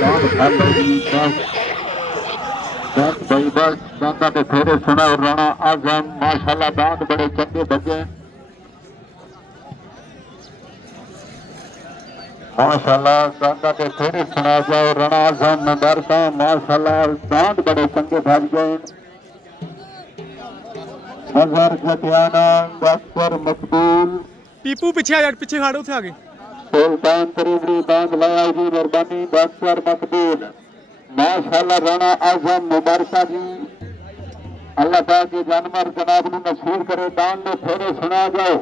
दांत खाते जी बस बस भाई बस दांता के फेरे सुना और राणा आजम माशाल्लाह दांत बड़े चंगे बजे माशाल्लाह दांता के फेरे सुना जाओ राणा आजम मुबारक माशाल्लाह दांत बड़े चंगे भाग गए नजर जटियाना डॉक्टर मकबूल पीपू पीछे आ जा, पीछे खड़ो थे आगे। सुल्तान तरीबड़ी बांध लाया जी मेहरबानी डॉक्टर मकबूल माशाल्लाह राणा आजम मुबारक जी अल्लाह पाक के जानवर जनाब नसीब करे दान में फेरे सुना जाओ